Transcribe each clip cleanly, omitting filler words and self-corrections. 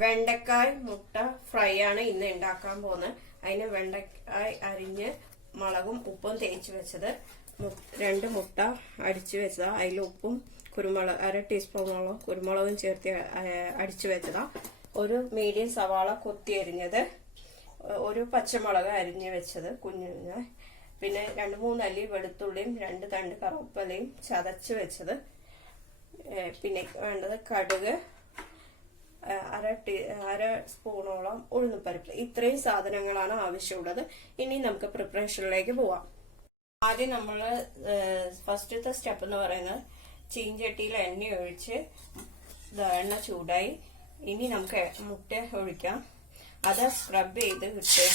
വെണ്ടക്കായ് മുട്ട ഫ്രൈ ആണ് ഇന്ന് ഉണ്ടാക്കാൻ പോകുന്നത്. അതിന് വെണ്ടക്കായ് അരിഞ്ഞ് മുളകും ഉപ്പും തേച്ച് വെച്ചത്, 2 മുട്ട അടിച്ചു വെച്ചതാ, അതിൽ ഉപ്പും കുരുമുളക് 1/2 ടീസ്പൂണോളം കുരുമുളകും ചേർത്ത് അടിച്ചു വെച്ചതാ, ഒരു മീഡിയം സവാള കൊത്തി അരിഞ്ഞത്, ഒരു പച്ചമുളക് അരിഞ്ഞു വെച്ചത് കുഞ്ഞിന്, പിന്നെ 2-3 അല്ലി വെളുത്തുള്ളിയും 2 തണ്ട് കറുവപ്പലയും ചതച്ച് വെച്ചത്, പിന്നെ വേണ്ടത് കടുക്, 1/2 സ്പൂണോളം ഉഴുന്നുപരിപ്പ്. ഇത്രയും സാധനങ്ങളാണ് ആവശ്യമുള്ളത്. ഇനി നമുക്ക് പ്രിപ്പറേഷനിലേക്ക് പോവാം. ആദ്യം നമ്മൾ ഫസ്റ്റത്തെ സ്റ്റെപ്പ് എന്ന് പറയുന്നത് ചീഞ്ചട്ടിയിൽ എണ്ണ ഒഴിച്ച് എണ്ണ ചൂടായി. ഇനി നമുക്ക് മുട്ട ഒഴിക്കാം. അത് സ്ക്രബ് ചെയ്ത് കിട്ടുക.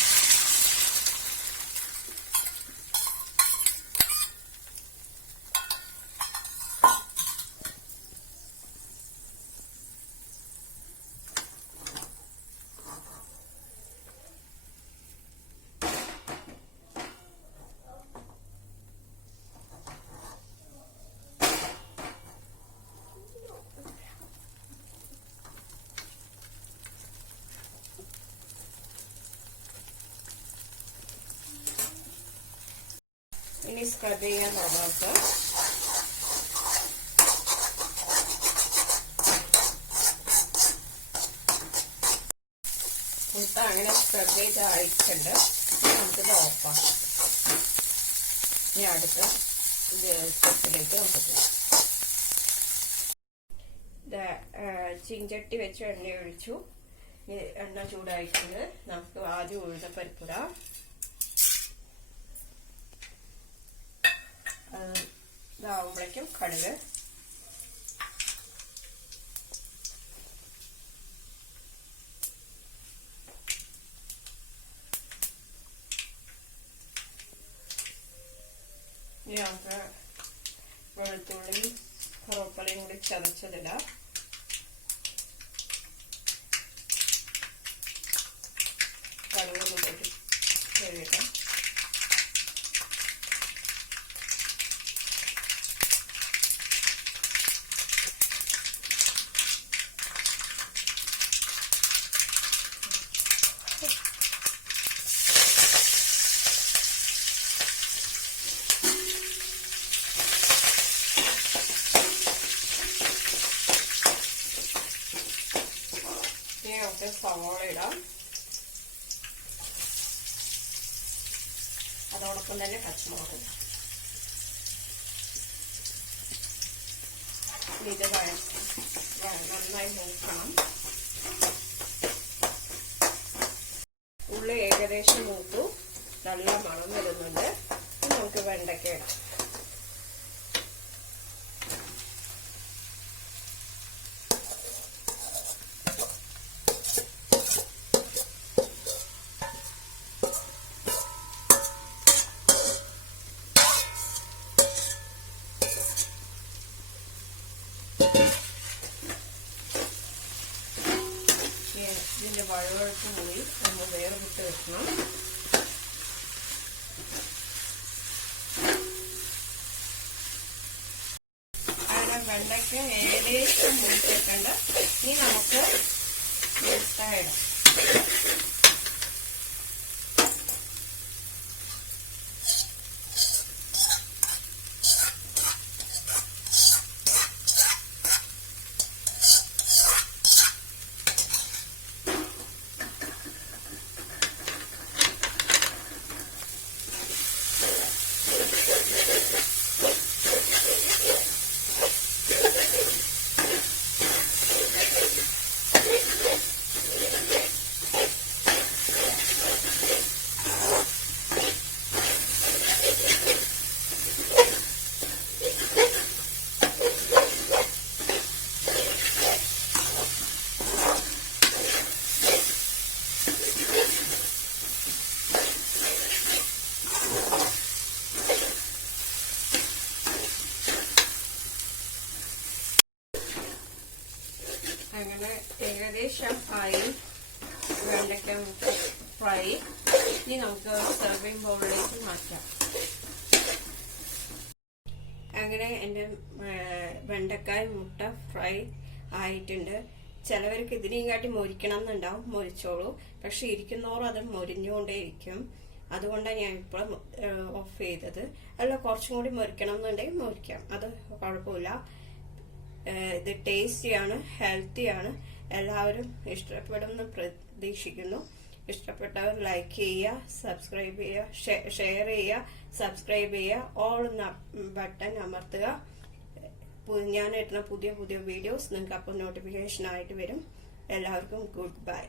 ഇനി സ്ക്രബ് ചെയ്യാൻ തുടങ്ങാം. മുട്ട അങ്ങനെ സ്ക്രബ് ചെയ്ത് അഴിച്ചിട്ടുണ്ട്. നമുക്കിത് ഓഫാക്കാം. ഇനി അടുത്ത സ്റ്റെപ്പിലേക്ക് നമുക്ക് പോകാം. ചീഞ്ചട്ടി വെച്ച് എണ്ണ ഒഴിച്ചു. എണ്ണ ചൂടായിട്ടുണ്ട്. നമുക്ക് ആദ്യം ഉഴുന്നപ്പരിപ്പിടാം. ഇതാവുമ്പോഴേക്കും കടുക്, നമുക്ക് വെളുത്തുള്ളിയും കറുവപ്പലയും കൂടി ചതച്ചതിടാം. കടുക് കൂട്ടി കഴിയട്ടെ. നമുക്ക് സവാള ഇടാം. അതോടൊപ്പം തന്നെ പച്ചമുളക്. ഇത് നന്നായി മൂക്കണം. ഉള്ളി ഏകദേശം മൂത്തു, നല്ല മണം വരുന്നുണ്ട്. നമുക്ക് വെണ്ടയ്ക്ക ഇടാം. ഇതിന്റെ വഴുവഴുപ്പ് പോയി നമ്മൾ വേറെ വിട്ട് വെക്കണം. അങ്ങനെ വെണ്ടയ്ക്ക് ഏകദേശം മുറിച്ചിട്ടുണ്ട്. ഇനി നമുക്ക് മുട്ട ഇടാം. അങ്ങനെ ഏകദേശം ആയി വെണ്ടയ്ക്ക ഫ്രൈ. ഇനി നമുക്ക് സെർവിങ് ബൗളിലേക്ക് മാറ്റാം. അങ്ങനെ എൻ്റെ വെണ്ടക്കായ മുട്ട ഫ്രൈ ആയിട്ടുണ്ട്. ചിലവർക്ക് ഇതിനെയും കാട്ടി മൊരിക്കണം എന്നുണ്ടാവും, മൊരിച്ചോളൂ. പക്ഷെ ഇരിക്കുന്നോറും അത് മൊരിഞ്ഞുകൊണ്ടേയിരിക്കും. അതുകൊണ്ടാണ് ഞാൻ ഇപ്പോൾ ഓഫ് ചെയ്തത്. അല്ല, കുറച്ചും കൂടി മൊരിക്കണം എന്നുണ്ടെങ്കിൽ മൊരിക്കാം, അത് കുഴപ്പമില്ല. ഇത് ടേസ്റ്റിയാണ്, ഹെൽത്തിയാണ്. എല്ലാവരും ഇഷ്ടപ്പെടുമെന്ന് പ്രതീക്ഷിക്കുന്നു. ഇഷ്ടപ്പെട്ടവർ ലൈക്ക് ചെയ്യുക, സബ്സ്ക്രൈബ് ചെയ്യുക, ഷെയർ ചെയ്യുക, സബ്സ്ക്രൈബ് ചെയ്യുക, ഓൾ എന്ന ബട്ടൺ അമർത്തുക. ഞാൻ ഇടുന്ന പുതിയ പുതിയ വീഡിയോസ് നിങ്ങൾക്ക് അപ്പോൾ നോട്ടിഫിക്കേഷൻ ആയിട്ട് വരും. എല്ലാവർക്കും ഗുഡ് ബൈ.